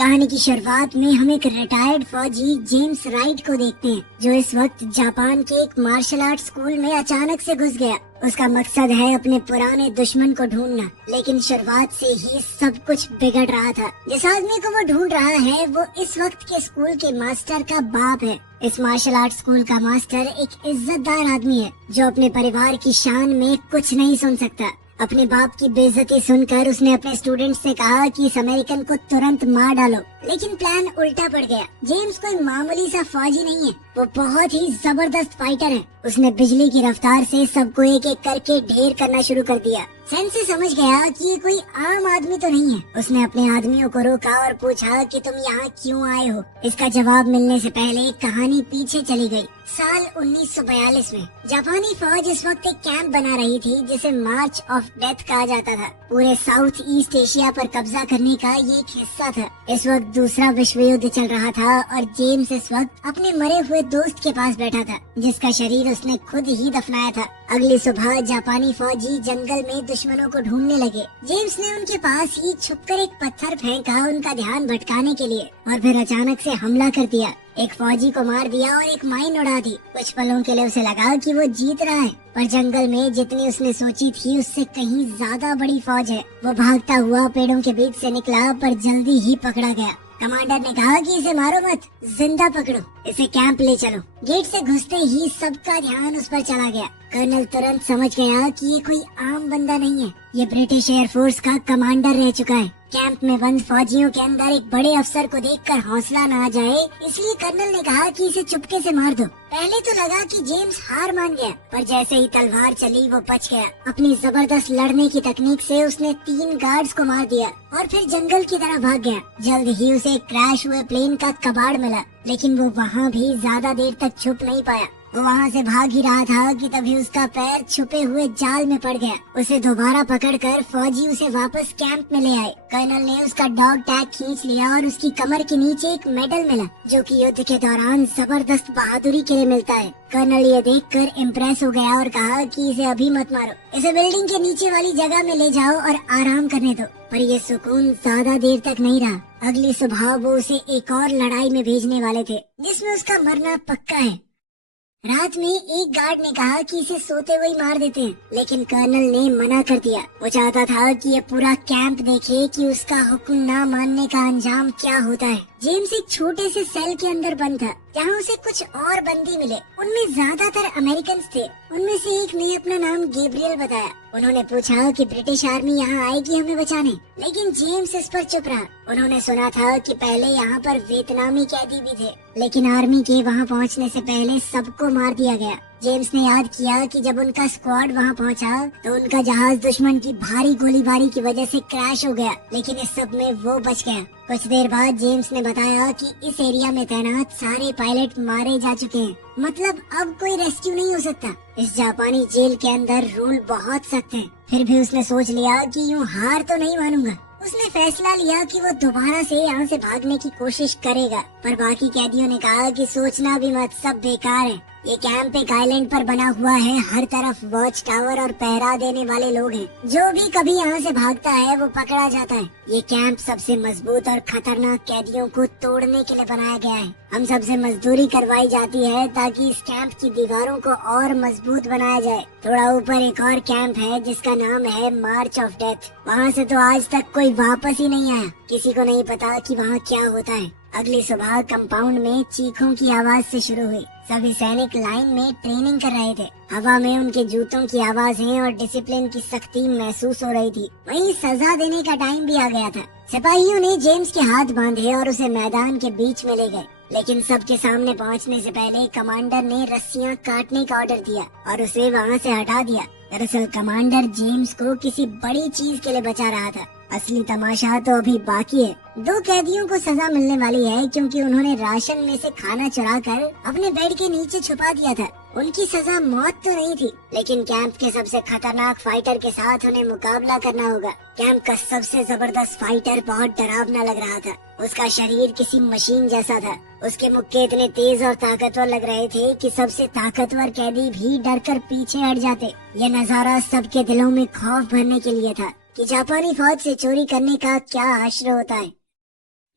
कहानी की शुरुआत में हम एक रिटायर्ड फौजी जेम्स राइट को देखते हैं, जो इस वक्त जापान के एक मार्शल आर्ट स्कूल में अचानक से घुस गया। उसका मकसद है अपने पुराने दुश्मन को ढूंढना, लेकिन शुरुआत से ही सब कुछ बिगड़ रहा था। जिस आदमी को वो ढूंढ रहा है वो इस वक्त के स्कूल के मास्टर का बाप है। इस मार्शल आर्ट स्कूल का मास्टर एक इज्जतदार आदमी है, जो अपने परिवार की शान में कुछ नहीं सुन सकता। अपने बाप की बेइज्जती सुनकर उसने अपने स्टूडेंट से कहा कि इस अमेरिकन को तुरंत मार डालो, लेकिन प्लान उल्टा पड़ गया। जेम्स कोई मामूली सा फौजी नहीं है, वो बहुत ही जबरदस्त फाइटर है। उसने बिजली की रफ्तार से सबको एक एक करके ढेर करना शुरू कर दिया। सेंसे समझ गया कि ये कोई आम आदमी तो नहीं है। उसने अपने आदमियों को रोका और पूछा कि तुम यहाँ क्यों आए हो। इसका जवाब मिलने से पहले कहानी पीछे चली गई। साल 1942 में जापानी फौज इस वक्त एक कैंप बना रही थी, जिसे मार्च ऑफ डेथ कहा जाता था। पूरे साउथ ईस्ट एशिया पर कब्जा करने का ये एक हिस्सा था। इस वक्त दूसरा विश्व युद्ध चल रहा था और जेम्स इस वक्त अपने मरे हुए दोस्त के पास बैठा था, जिसका शरीर उसने खुद ही दफनाया था। अगली सुबह जापानी फौजी जंगल में दुश्मनों को ढूंढने लगे। जेम्स ने उनके पास ही छुपकर एक पत्थर फेंका उनका ध्यान भटकाने के लिए, और फिर अचानक से हमला कर दिया। एक फौजी को मार दिया और एक माइन उड़ा दी। कुछ पलों के लिए उसे लगा कि वो जीत रहा है, पर जंगल में जितनी उसने सोची थी उससे कहीं ज्यादा बड़ी फौज है। वो भागता हुआ पेड़ों के बीच से निकला, पर जल्दी ही पकड़ा गया। कमांडर ने कहा कि इसे मारो मत, जिंदा पकड़ो, इसे कैंप ले चलो। गेट से घुसते ही सबका ध्यान उस पर चला गया। कर्नल तुरंत समझ गया कि ये कोई आम बंदा नहीं है, ये ब्रिटिश एयरफोर्स का कमांडर रह चुका है। कैंप में बंद फौजियों के अंदर एक बड़े अफसर को देखकर हौसला न आ जाए, इसलिए कर्नल ने कहा कि इसे चुपके से मार दो। पहले तो लगा कि जेम्स हार मान गया, पर जैसे ही तलवार चली वो बच गया। अपनी जबरदस्त लड़ने की तकनीक से उसने 3 गार्ड्स को मार दिया और फिर जंगल की तरफ भाग गया। जल्द ही उसे क्रैश हुए प्लेन का कबाड़ मिला, लेकिन वो वहाँ भी ज्यादा देर तक छुप नहीं पाया। वो वहाँ से भाग ही रहा था कि तभी उसका पैर छुपे हुए जाल में पड़ गया। उसे दोबारा पकड़कर फौजी उसे वापस कैंप में ले आए। कर्नल ने उसका डॉग टैग खींच लिया और उसकी कमर के नीचे एक मेडल मिला, जो कि युद्ध के दौरान जबरदस्त बहादुरी के लिए मिलता है। कर्नल ये देखकर इम्प्रेस हो गया और कहा कि इसे अभी मत मारो, इसे बिल्डिंग के नीचे वाली जगह में ले जाओ और आराम करने दो। पर ये सुकून ज्यादा देर तक नहीं रहा। अगली सुबह वो उसे एक और लड़ाई में भेजने वाले थे, जिसमें उसका मरना पक्का है। रात में एक गार्ड ने कहा कि इसे सोते हुए ही मार देते हैं, लेकिन कर्नल ने मना कर दिया। वो चाहता था कि ये पूरा कैंप देखे कि उसका हुक्म ना मानने का अंजाम क्या होता है। जेम्स एक छोटे से सेल के अंदर बंद था, जहाँ उसे कुछ और बंदी मिले। उनमें ज्यादातर अमेरिकन थे। उनमें से एक ने अपना नाम गैब्रियल बताया। उन्होंने पूछा कि ब्रिटिश आर्मी यहाँ आएगी हमें बचाने, लेकिन जेम्स इस पर चुप रहा। उन्होंने सुना था कि पहले यहाँ पर वियतनामी कैदी भी थे, लेकिन आर्मी के वहाँ पहुँचने से पहले सबको मार दिया गया। जेम्स ने याद किया कि जब उनका स्क्वाड वहाँ पहुँचा तो उनका जहाज दुश्मन की भारी गोलीबारी की वजह से क्रैश हो गया, लेकिन इस सब में वो बच गया। कुछ देर बाद जेम्स ने बताया कि इस एरिया में तैनात सारे पायलट मारे जा चुके हैं, मतलब अब कोई रेस्क्यू नहीं हो सकता। इस जापानी जेल के अंदर रूल बहुत सख्त हैं। फिर भी उसने सोच लिया कि यूँ हार तो नहीं मानूंगा। उसने फैसला लिया कि वो दोबारा से यहाँ से भागने की कोशिश करेगा, पर बाकी कैदियों ने कहा कि सोचना भी मत, सब बेकार है। ये कैंप एक आइलैंड पर बना हुआ है, हर तरफ वॉच टावर और पहरा देने वाले लोग हैं। जो भी कभी यहाँ से भागता है वो पकड़ा जाता है। ये कैंप सबसे मजबूत और खतरनाक कैदियों को तोड़ने के लिए बनाया गया है। हम सबसे मजदूरी करवाई जाती है ताकि इस कैंप की दीवारों को और मजबूत बनाया जाए। थोड़ा ऊपर एक और कैंप है जिसका नाम है मार्च ऑफ डेथ। वहाँ से तो आज तक कोई वापस ही नहीं आया। किसी को नहीं पता कि वहाँ क्या होता है। अगली सुबह कंपाउंड में चीखों की आवाज से शुरू हुई। सभी सैनिक लाइन में ट्रेनिंग कर रहे थे। हवा में उनके जूतों की आवाजें और डिसिप्लिन की सख्ती महसूस हो रही थी। वहीं सजा देने का टाइम भी आ गया था। सिपाहियों ने जेम्स के हाथ बांधे और उसे मैदान के बीच में ले गए, लेकिन सबके सामने पहुंचने से पहले कमांडर ने रस्सियां काटने का ऑर्डर दिया और उसे वहां से हटा दिया। दरअसल कमांडर जेम्स को किसी बड़ी चीज के लिए बचा रहा था। असली तमाशा तो अभी बाकी है। 2 कैदियों को सजा मिलने वाली है क्योंकि उन्होंने राशन में से खाना चुराकर अपने बेड के नीचे छुपा दिया था। उनकी सजा मौत तो नहीं थी, लेकिन कैंप के सबसे खतरनाक फाइटर के साथ उन्हें मुकाबला करना होगा। कैंप का सबसे जबरदस्त फाइटर बहुत डरावना लग रहा था। उसका शरीर किसी मशीन जैसा था। उसके मुक्के इतने तेज और ताकतवर लग रहे थे कि सबसे ताकतवर कैदी भी डरकर पीछे हट जाते। ये नजारा सबके दिलों में खौफ भरने के लिए था कि जापानी फौज से चोरी करने का क्या हश्र होता है।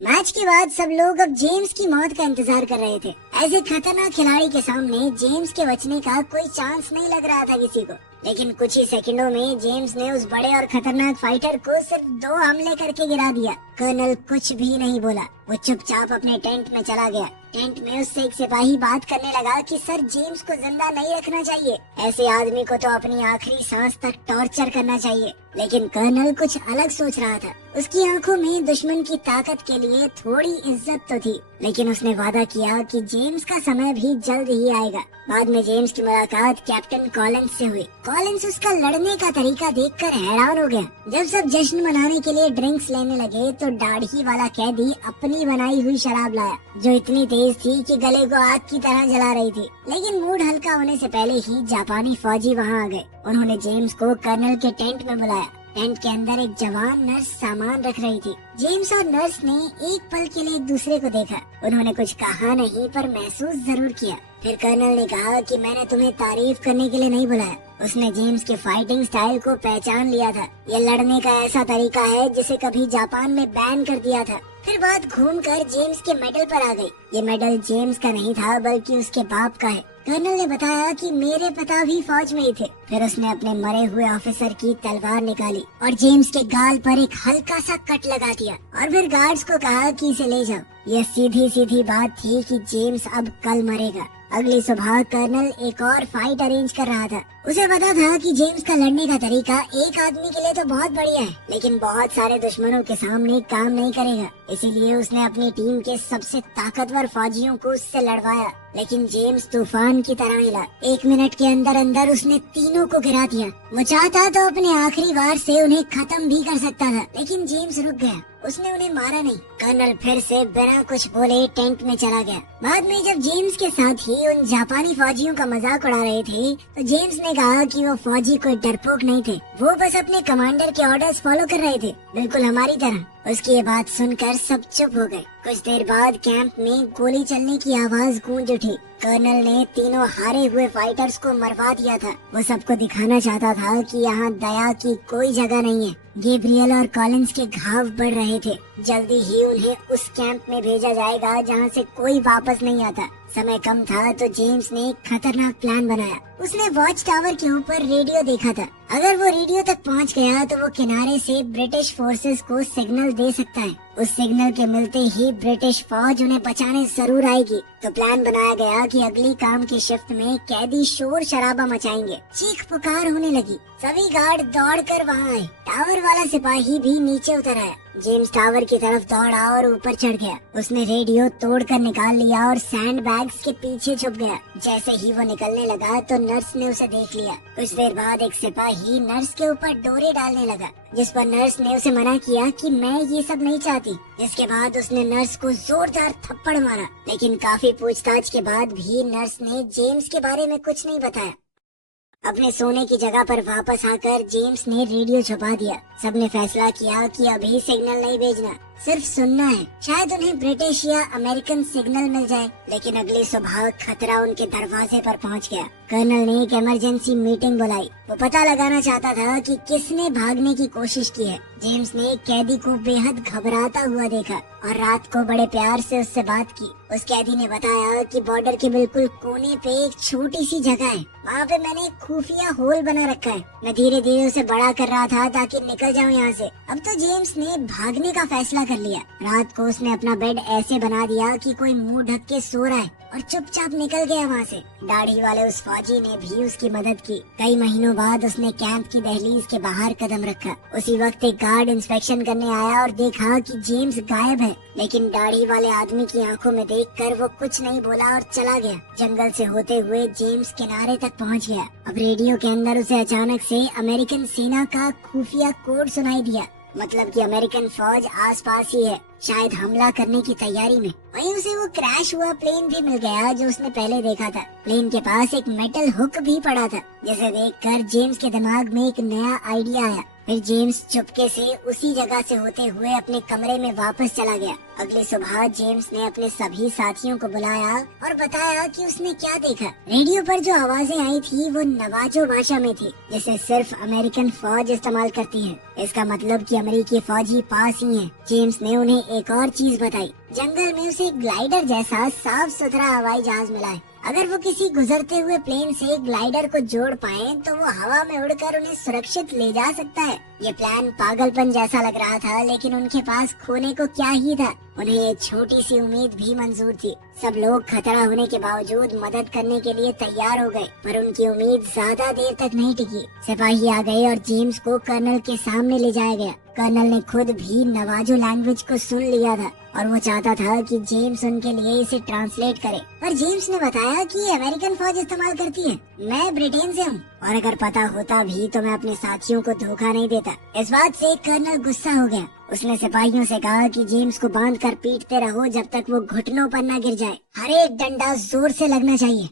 मैच के बाद सब लोग अब जेम्स की मौत का इंतजार कर रहे थे। ऐसे खतरनाक खिलाड़ी के सामने जेम्स के बचने का कोई चांस नहीं लग रहा था किसी को। लेकिन कुछ ही सेकंडों में जेम्स ने उस बड़े और खतरनाक फाइटर को सिर्फ 2 हमले करके गिरा दिया। कर्नल कुछ भी नहीं बोला, वो चुपचाप अपने टेंट में चला गया। टेंट में उससे एक सिपाही बात करने लगा कि सर जेम्स को जिंदा नहीं रखना चाहिए, ऐसे आदमी को तो अपनी आखिरी सांस तक टॉर्चर करना चाहिए। लेकिन कर्नल कुछ अलग सोच रहा था। उसकी आंखों में दुश्मन की ताकत के लिए थोड़ी इज्जत तो थी, लेकिन उसने वादा किया कि जेम्स का समय भी जल्द ही आएगा। बाद में जेम्स की मुलाकात कैप्टन कॉलिंस से हुई। कॉलिंस उसका लड़ने का तरीका देखकर हैरान हो गया। जब सब जश्न मनाने के लिए ड्रिंक्स लेने लगे तो दाढ़ी वाला कैदी अपनी बनाई हुई शराब लाया, जो इतनी तेज थी कि गले को आग की तरह जला रही थी। लेकिन मूड हल्का होने से पहले ही जापानी फौजी वहाँ आ गए। उन्होंने जेम्स को कर्नल के टेंट में बुलाया। टेंट के अंदर एक जवान नर्स सामान रख रही थी। जेम्स और नर्स ने एक पल के लिए एक दूसरे को देखा। उन्होंने कुछ कहा नहीं, पर महसूस जरूर किया। फिर कर्नल ने कहा कि मैंने तुम्हें तारीफ करने के लिए नहीं बुलाया। उसने जेम्स के फाइटिंग स्टाइल को पहचान लिया था। ये लड़ने का ऐसा तरीका है जिसे कभी जापान में बैन कर दिया था। फिर बात घूमकर जेम्स के मेडल पर आ गई। ये मेडल जेम्स का नहीं था, बल्कि उसके बाप का है। कर्नल ने बताया कि मेरे पिता भी फौज में ही थे। फिर उसने अपने मरे हुए ऑफिसर की तलवार निकाली और जेम्स के गाल पर एक हल्का सा कट लगा दिया और फिर गार्ड्स को कहा कि इसे ले जाओ। यह सीधी सीधी बात थी कि जेम्स अब कल मरेगा। अगली सुबह कर्नल एक और फाइट अरेंज कर रहा था। उसे पता था कि जेम्स का लड़ने का तरीका एक आदमी के लिए तो बहुत बढ़िया है, लेकिन बहुत सारे दुश्मनों के सामने काम नहीं करेगा। इसीलिए उसने अपनी टीम के सबसे ताकतवर फौजियों को उससे लड़वाया। लेकिन जेम्स तूफान की तरह हिला। 1 मिनट के अंदर अंदर उसने तीनों को गिरा दिया। वो चाहता तो अपने आखिरी वार से उन्हें खत्म भी कर सकता था, लेकिन जेम्स रुक गया। उसने उन्हें मारा नहीं। कर्नल फिर से बिना कुछ बोले टेंट में चला गया। बाद में जब जेम्स के साथ ही उन जापानी फौजियों का मजाक उड़ा रहे थे, तो जेम्स ने कहा कि वो फौजी कोई डरपोक नहीं थे, वो बस अपने कमांडर के ऑर्डर्स फॉलो कर रहे थे, बिल्कुल हमारी तरह। उसकी ये बात सुनकर सब चुप हो गए। कुछ देर बाद कैंप में गोली चलने की आवाज गूंज उठी। कर्नल ने तीनों हारे हुए फाइटर्स को मरवा दिया था। वो सबको दिखाना चाहता था कि यहाँ दया की कोई जगह नहीं है। गैब्रियल और कॉलिंस के घाव बढ़ रहे थे। जल्दी ही उन्हें उस कैंप में भेजा जाएगा जहाँ से कोई वापस नहीं आता। समय कम था तो जेम्स ने एक खतरनाक प्लान बनाया। उसने वॉच टावर के ऊपर रेडियो देखा था। अगर वो रेडियो तक पहुंच गया तो वो किनारे से ब्रिटिश फोर्सेस को सिग्नल दे सकता है। उस सिग्नल के मिलते ही ब्रिटिश फौज उन्हें बचाने जरूर आएगी। तो प्लान बनाया गया कि अगली काम की शिफ्ट में कैदी शोर शराबा मचाएंगे। चीख पुकार होने लगी। सभी गार्ड दौड़कर वहाँ आए। टावर वाला सिपाही भी नीचे उतर आया। जेम्स टावर की तरफ दौड़ा और ऊपर चढ़ गया। उसने रेडियो तोड़कर निकाल लिया और सैंड बैग्स के पीछे छुप गया। जैसे ही वो निकलने लगा तो नर्स ने उसे देख लिया। कुछ देर बाद एक सिपाही नर्स के ऊपर डोरे डालने लगा, जिस पर नर्स ने उसे मना किया कि मैं ये सब नहीं चाहती। जिसके बाद उसने नर्स को जोरदार थप्पड़ मारा, लेकिन काफी पूछताछ के बाद भी नर्स ने जेम्स के बारे में कुछ नहीं बताया। अपने सोने की जगह पर वापस आकर जेम्स ने रेडियो छुपा दिया। सबने फैसला किया कि अभी सिग्नल नहीं भेजना, सिर्फ सुनना है। शायद उन्हें ब्रिटिश या अमेरिकन सिग्नल मिल जाए। लेकिन अगली सुबह खतरा उनके दरवाजे पर पहुंच गया। कर्नल ने एक इमरजेंसी मीटिंग बुलाई। वो पता लगाना चाहता था कि किसने भागने की कोशिश की है। जेम्स ने एक कैदी को बेहद घबराता हुआ देखा और रात को बड़े प्यार से उससे बात की। उस कैदी ने बताया कि बॉर्डर के बिल्कुल कोने पे एक छोटी सी जगह है, वहाँ पे मैंने एक खुफिया होल बना रखा है। मैं धीरे धीरे उसे बड़ा कर रहा था ताकि निकल जाऊँ यहाँ से। अब तो जेम्स ने भागने का फैसला कर लिया। रात को उसने अपना बेड ऐसे बना दिया कि कोई मुंह ढक के सो रहा है और चुपचाप निकल गया वहाँ से। दाढ़ी वाले उस फौजी ने भी उसकी मदद की। कई महीनों बाद उसने कैंप की दहलीज के बाहर कदम रखा। उसी वक्त एक गार्ड इंस्पेक्शन करने आया और देखा कि जेम्स गायब है। लेकिन दाढ़ी वाले आदमी की आंखों में देखकर वो कुछ नहीं बोला और चला गया। जंगल से होते हुए जेम्स किनारे तक पहुँच गया। अब रेडियो के अंदर उसे अचानक से अमेरिकन सेना का खुफिया कोड सुनाई दिया। मतलब कि अमेरिकन फौज आसपास ही है, शायद हमला करने की तैयारी में। वहीं उसे वो क्रैश हुआ प्लेन भी मिल गया जो उसने पहले देखा था। प्लेन के पास एक मेटल हुक भी पड़ा था, जिसे देखकर जेम्स के दिमाग में एक नया आइडिया आया। फिर जेम्स चुपके से उसी जगह से होते हुए अपने कमरे में वापस चला गया। अगली सुबह जेम्स ने अपने सभी साथियों को बुलाया और बताया कि उसने क्या देखा। रेडियो पर जो आवाजें आई थी वो नवाजो भाषा में थी, जिसे सिर्फ अमेरिकन फौज इस्तेमाल करती है। इसका मतलब कि अमेरिकी फौजी पास ही हैं। जेम्स ने उन्हें एक और चीज बताई। जंगल में उसे ग्लाइडर जैसा साफ सुथरा हवाई जहाज मिला है। अगर वो किसी गुजरते हुए प्लेन से ग्लाइडर को जोड़ पाए तो वो हवा में उड़कर उन्हें सुरक्षित ले जा सकता है। ये प्लान पागलपन जैसा लग रहा था, लेकिन उनके पास खोने को क्या ही था। उन्हें एक छोटी सी उम्मीद भी मंजूर थी। सब लोग खतरा होने के बावजूद मदद करने के लिए तैयार हो गए, पर उनकी उम्मीद ज्यादा देर तक नहीं टिकी। सिपाही आ गए और जेम्स को कर्नल के सामने ले जाया गया। कर्नल ने खुद भी नवाजो लैंग्वेज को सुन लिया था और वो चाहता था कि जेम्स उनके लिए इसे ट्रांसलेट करे। पर जेम्स ने बताया कि ये अमेरिकन फौज इस्तेमाल करती है, मैं ब्रिटेन से हूँ और अगर पता होता भी तो मैं अपने साथियों को धोखा नहीं देता। इस बात से कर्नल गुस्सा हो गया। उसने सिपाहियों से कहा कि जेम्स को बांध कर पीटते रहो जब तक वो घुटनों पर न गिर जाए। हर एक डंडा जोर से लगना चाहिए।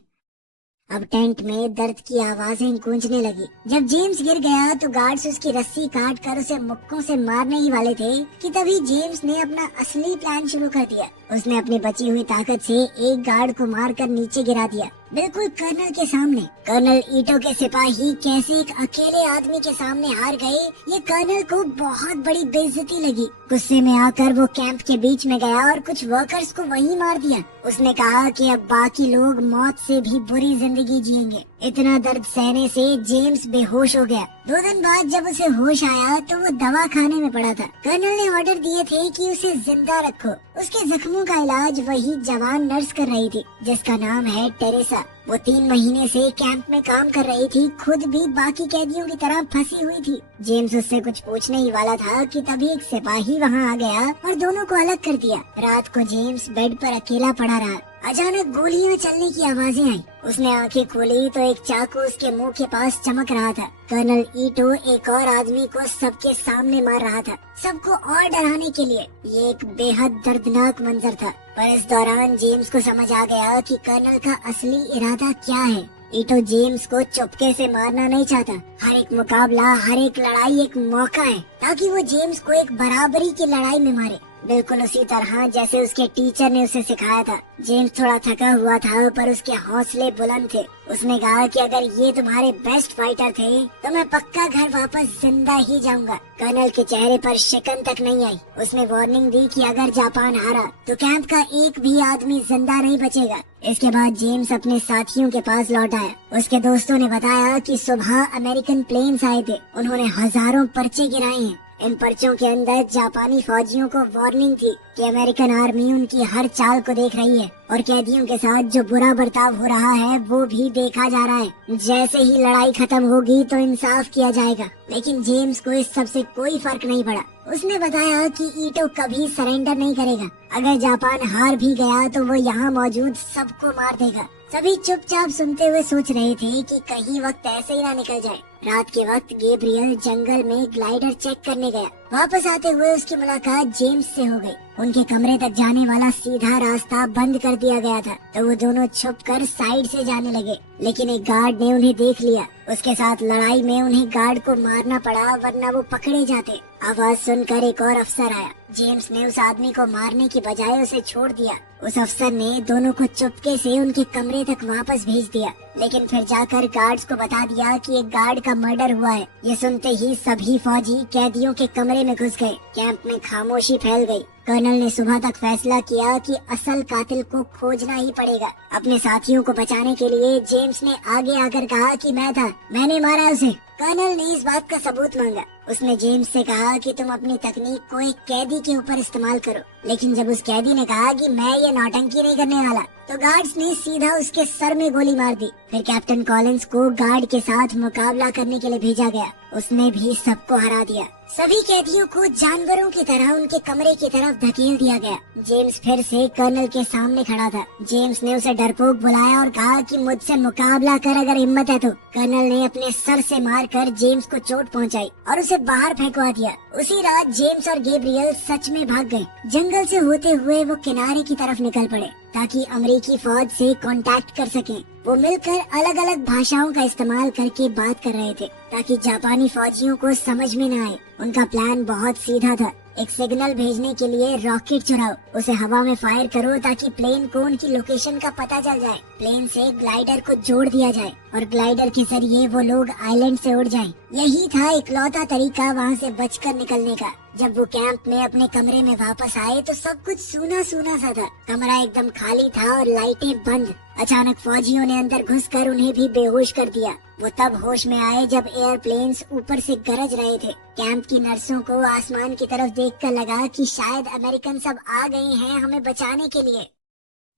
अब टेंट में दर्द की आवाजें गूंजने लगी। जब जेम्स गिर गया तो गार्ड्स उसकी रस्सी काट कर उसे मुक्कों से मारने ही वाले थे कि तभी जेम्स ने अपना असली प्लान शुरू कर दिया। उसने अपनी बची हुई ताकत से एक गार्ड को मारकर नीचे गिरा दिया, बिल्कुल कर्नल के सामने। कर्नल ईटो के सिपाही कैसे एक अकेले आदमी के सामने हार गए, ये कर्नल को बहुत बड़ी बेइज्जती लगी। गुस्से में आकर वो कैंप के बीच में गया और कुछ वर्कर्स को वहीं मार दिया। उसने कहा कि अब बाकी लोग मौत से भी बुरी जिंदगी जिएंगे। इतना दर्द सहने से जेम्स बेहोश हो गया। 2 दिन बाद जब उसे होश आया तो वो दवा खाने में पड़ा था। कर्नल ने ऑर्डर दिए थे कि उसे जिंदा रखो। उसके जख्मों का इलाज वही जवान नर्स कर रही थी, जिसका नाम है टेरेसा। वो 3 महीने से कैंप में काम कर रही थी, खुद भी बाकी कैदियों की तरह फंसी हुई थी। जेम्स उससे कुछ पूछने ही वाला था कि तभी एक सिपाही वहाँ आ गया और दोनों को अलग कर दिया। रात को जेम्स बेड पर अकेला पड़ा रहा। अचानक गोलियां चलने की आवाजें आई। उसने आंखें खोली तो एक चाकू उसके मुंह के पास चमक रहा था। कर्नल ईटो एक और आदमी को सबके सामने मार रहा था, सबको और डराने के लिए। ये एक बेहद दर्दनाक मंजर था। पर इस दौरान जेम्स को समझ आ गया कि कर्नल का असली इरादा क्या है। ईटो जेम्स को चुपके से मारना नहीं चाहता। हर एक मुकाबला, हर एक लड़ाई एक मौका है ताकि वो जेम्स को एक बराबरी की लड़ाई में मारे, बिल्कुल उसी तरह जैसे उसके टीचर ने उसे सिखाया था। जेम्स थोड़ा थका हुआ था पर उसके हौसले बुलंद थे। उसने कहा कि अगर ये तुम्हारे बेस्ट फाइटर थे तो मैं पक्का घर वापस जिंदा ही जाऊंगा। कर्नल के चेहरे पर शिकन तक नहीं आई। उसने वार्निंग दी कि अगर जापान हारा तो कैंप का एक भी आदमी जिंदा नहीं बचेगा। इसके बाद जेम्स अपने साथियों के पास लौट आया। उसके दोस्तों ने बताया कि सुबह अमेरिकन प्लेन्स आए थे। उन्होंने हजारों पर्चे गिराए हैं। इन पर्चों के अंदर जापानी फौजियों को वार्निंग थी कि अमेरिकन आर्मी उनकी हर चाल को देख रही है और कैदियों के साथ जो बुरा बर्ताव हो रहा है वो भी देखा जा रहा है। जैसे ही लड़ाई खत्म होगी तो इंसाफ किया जाएगा। लेकिन जेम्स को इस सब से कोई फर्क नहीं पड़ा। उसने बताया कि ईटो कभी सरेंडर नहीं करेगा। अगर जापान हार भी गया तो वो यहाँ मौजूद सबको मार देगा। सभी चुपचाप सुनते हुए सोच रहे थे कि कहीं वक्त ऐसे ही ना निकल जाए। रात के वक्त गैब्रियल जंगल में ग्लाइडर चेक करने गया। वापस आते हुए उसकी मुलाकात जेम्स से हो गई। उनके कमरे तक जाने वाला सीधा रास्ता बंद कर दिया गया था, तो वो दोनों छुपकर साइड से जाने लगे। लेकिन एक गार्ड ने उन्हें देख लिया। उसके साथ लड़ाई में उन्हें गार्ड को मारना पड़ा, वरना वो पकड़े जाते। आवाज सुनकर एक और अफसर आया। जेम्स ने उस आदमी को मारने की बजाय उसे छोड़ दिया। उस अफसर ने दोनों को चुपके से उनके कमरे तक वापस भेज दिया, लेकिन फिर जाकर गार्ड्स को बता दिया कि एक गार्ड का मर्डर हुआ है। ये सुनते ही सभी फौजी कैदियों के कमरे में घुस गए। कैंप में खामोशी फैल गई। कर्नल ने सुबह तक फैसला किया कि असल कातिल को खोजना ही पड़ेगा। अपने साथियों को बचाने के लिए जेम्स ने आगे आकर कहा कि मैं था, मैंने मारा उसे। कर्नल ने इस बात का सबूत मांगा। उसने जेम्स से कहा कि तुम अपनी तकनीक को एक कैदी के ऊपर इस्तेमाल करो। लेकिन जब उस कैदी ने कहा कि मैं ये नौटंकी नहीं करने वाला, तो गार्ड्स ने सीधा उसके सर में गोली मार दी। फिर कैप्टन कॉलिंस को गार्ड के साथ मुकाबला करने के लिए भेजा गया। उसने भी सबको हरा दिया। सभी कैदियों को जानवरों की तरह उनके कमरे की तरफ धकेल दिया गया। जेम्स फिर से कर्नल के सामने खड़ा था। जेम्स ने उसे डरपोक बुलाया और कहा कि मुझसे मुकाबला कर अगर हिम्मत है तो। कर्नल ने अपने सर से मारकर जेम्स को चोट पहुंचाई और उसे बाहर फेंकवा दिया। उसी रात जेम्स और गैब्रियल सच में भाग गए। जंगल से होते हुए वो किनारे की तरफ निकल पड़े ताकि अमेरिकी फौज से कांटेक्ट कर सकें। वो मिलकर अलग अलग भाषाओं का इस्तेमाल करके बात कर रहे थे ताकि जापानी फौजियों को समझ में न आए। उनका प्लान बहुत सीधा था। एक सिग्नल भेजने के लिए रॉकेट चुराओ, उसे हवा में फायर करो ताकि प्लेन को उनकी लोकेशन का पता चल जाए। प्लेन से ग्लाइडर को जोड़ दिया जाए और ग्लाइडर के जरिए वो लोग आइलैंड से उड़ जाएं। यही था इकलौता तरीका वहाँ से बचकर निकलने का। जब वो कैंप में अपने कमरे में वापस आए तो सब कुछ सूना सूना सा था। कमरा एकदम खाली था और लाइटें बंद। अचानक फौजियों ने अंदर घुसकर उन्हें भी बेहोश कर दिया। वो तब होश में आए जब एयरप्लेन्स ऊपर से गरज रहे थे। कैंप की नर्सों को आसमान की तरफ देखकर लगा कि शायद अमेरिकन सब आ गए हैं हमें बचाने के लिए।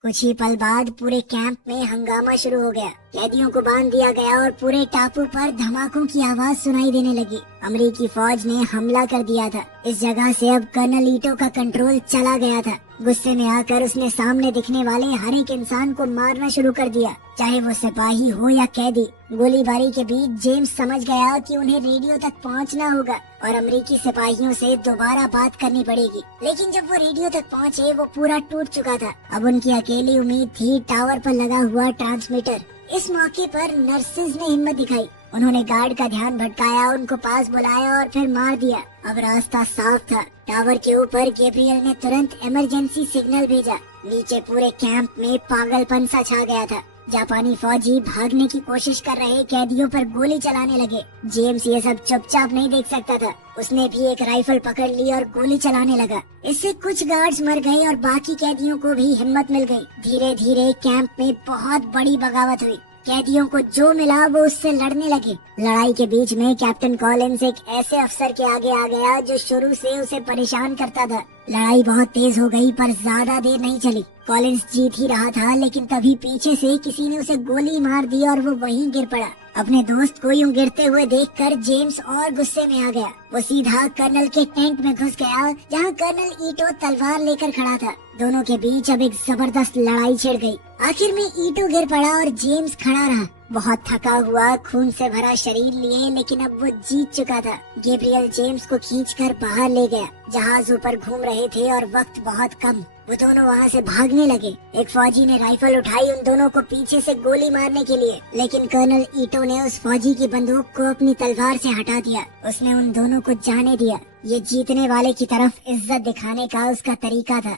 कुछ ही पल बाद पूरे कैंप में हंगामा शुरू हो गया। कैदियों को बांध दिया गया और पूरे टापू पर धमाकों की आवाज सुनाई देने लगी। अमेरिकी फौज ने हमला कर दिया था। इस जगह से अब कर्नल ईटो का कंट्रोल चला गया था। गुस्से में आकर उसने सामने दिखने वाले हर एक इंसान को मारना शुरू कर दिया, चाहे वो सिपाही हो या कैदी। गोलीबारी के बीच जेम्स समझ गया कि उन्हें रेडियो तक पहुंचना होगा और अमेरिकी सिपाहियों से दोबारा बात करनी पड़ेगी। लेकिन जब वो रेडियो तक पहुंचे वो पूरा टूट चुका था। अब उनकी अकेली उम्मीद थी टावर पर लगा हुआ ट्रांसमीटर। इस मौके पर नर्सेज ने हिम्मत दिखाई। उन्होंने गार्ड का ध्यान भटकाया, उनको पास बुलाया और फिर मार दिया। अब रास्ता साफ था। टावर के ऊपर गैब्रियल ने तुरंत इमरजेंसी सिग्नल भेजा। नीचे पूरे कैंप में पागलपन सा छा गया था। जापानी फौजी भागने की कोशिश कर रहे कैदियों पर गोली चलाने लगे। जेम्स ये सब चुपचाप नहीं देख सकता था। उसने भी एक राइफल पकड़ ली और गोली चलाने लगा। इससे कुछ गार्ड्स मर गए और बाकी कैदियों को भी हिम्मत मिल गई। धीरे धीरे कैंप में बहुत बड़ी बगावत हुई। कैदियों को जो मिला वो उससे लड़ने लगे। लड़ाई के बीच में कैप्टन कॉलिंस एक ऐसे अफसर के आगे आ गया जो शुरू से उसे परेशान करता था। लड़ाई बहुत तेज हो गई पर ज्यादा देर नहीं चली। कॉलिंस जीत ही रहा था, लेकिन तभी पीछे से किसी ने उसे गोली मार दी और वो वहीं गिर पड़ा। अपने दोस्त को यूं गिरते हुए देखकर जेम्स और गुस्से में आ गया। वो सीधा कर्नल के टेंट में घुस गया जहां कर्नल ईटो तलवार लेकर खड़ा था। दोनों के बीच अब एक जबरदस्त लड़ाई छिड़ गई। आखिर में ईटो गिर पड़ा और जेम्स खड़ा रहा, बहुत थका हुआ, खून से भरा शरीर लिए, लेकिन अब वो जीत चुका था। गैब्रियल जेम्स को खींचकर बाहर ले गया। जहाज ऊपर घूम रहे थे और वक्त बहुत कम। वो दोनों वहाँ से भागने लगे। एक फौजी ने राइफल उठाई उन दोनों को पीछे से गोली मारने के लिए, लेकिन कर्नल ईटो ने उस फौजी की बंदूक को अपनी तलवार से हटा दिया। उसने उन दोनों को जाने दिया। ये जीतने वाले की तरफ इज्जत दिखाने का उसका तरीका था।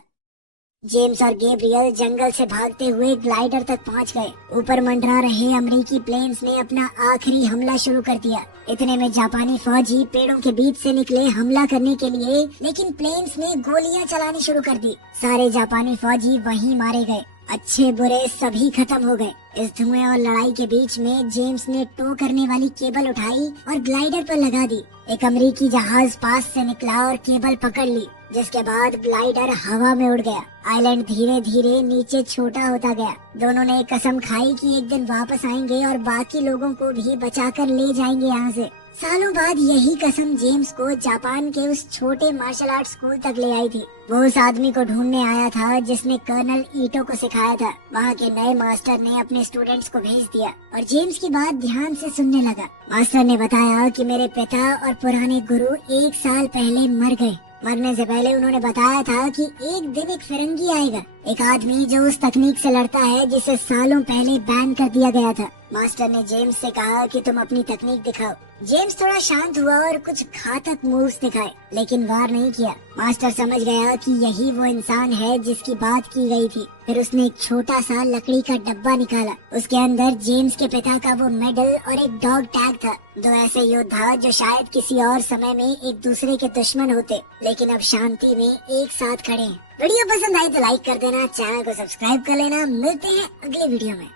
जेम्स और गैब्रियल जंगल से भागते हुए ग्लाइडर तक पहुंच गए। ऊपर मंडरा रहे अमेरिकी प्लेन्स ने अपना आखिरी हमला शुरू कर दिया। इतने में जापानी फौजी पेड़ों के बीच से निकले हमला करने के लिए, लेकिन प्लेन्स ने गोलियां चलानी शुरू कर दी। सारे जापानी फौजी वहीं मारे गए। अच्छे बुरे सभी खत्म हो गए। इस धुएं और लड़ाई के बीच में जेम्स ने टो करने वाली केबल उठाई और ग्लाइडर पर लगा दी। एक अमेरिकी जहाज पास से निकला और केबल पकड़ ली, जिसके बाद ग्लाइडर हवा में उड़ गया। आइलैंड धीरे धीरे नीचे छोटा होता गया। दोनों ने एक कसम खाई कि एक दिन वापस आएंगे और बाकी लोगों को भी बचाकर ले जाएंगे यहाँ से। सालों बाद यही कसम जेम्स को जापान के उस छोटे मार्शल आर्ट स्कूल तक ले आई थी। वो उस आदमी को ढूंढने आया था जिसने कर्नल ईटो को सिखाया था। वहाँ के नए मास्टर ने अपने स्टूडेंट्स को भेज दिया और जेम्स की बात ध्यान से सुनने लगा। मास्टर ने बताया कि मेरे पिता और पुराने गुरु 1 साल पहले मर गए। मरने से पहले उन्होंने बताया था कि एक दिन एक फिरंगी आएगा, एक आदमी जो उस तकनीक से लड़ता है जिसे सालों पहले बैन कर दिया गया था। मास्टर ने जेम्स से कहा कि तुम अपनी तकनीक दिखाओ। जेम्स थोड़ा शांत हुआ और कुछ घातक मूव्स दिखाए, लेकिन वार नहीं किया। मास्टर समझ गया कि यही वो इंसान है जिसकी बात की गई थी। फिर उसने एक छोटा सा लकड़ी का डब्बा निकाला। उसके अंदर जेम्स के पिता का वो मेडल और एक डॉग टैग था। 2 ऐसे योद्धा जो शायद किसी और समय में एक दूसरे के दुश्मन होते, लेकिन अब शांति में एक साथ खड़े हैं। वीडियो पसंद आई तो लाइक कर देना, चैनल को सब्सक्राइब कर लेना। मिलते हैं अगले वीडियो में।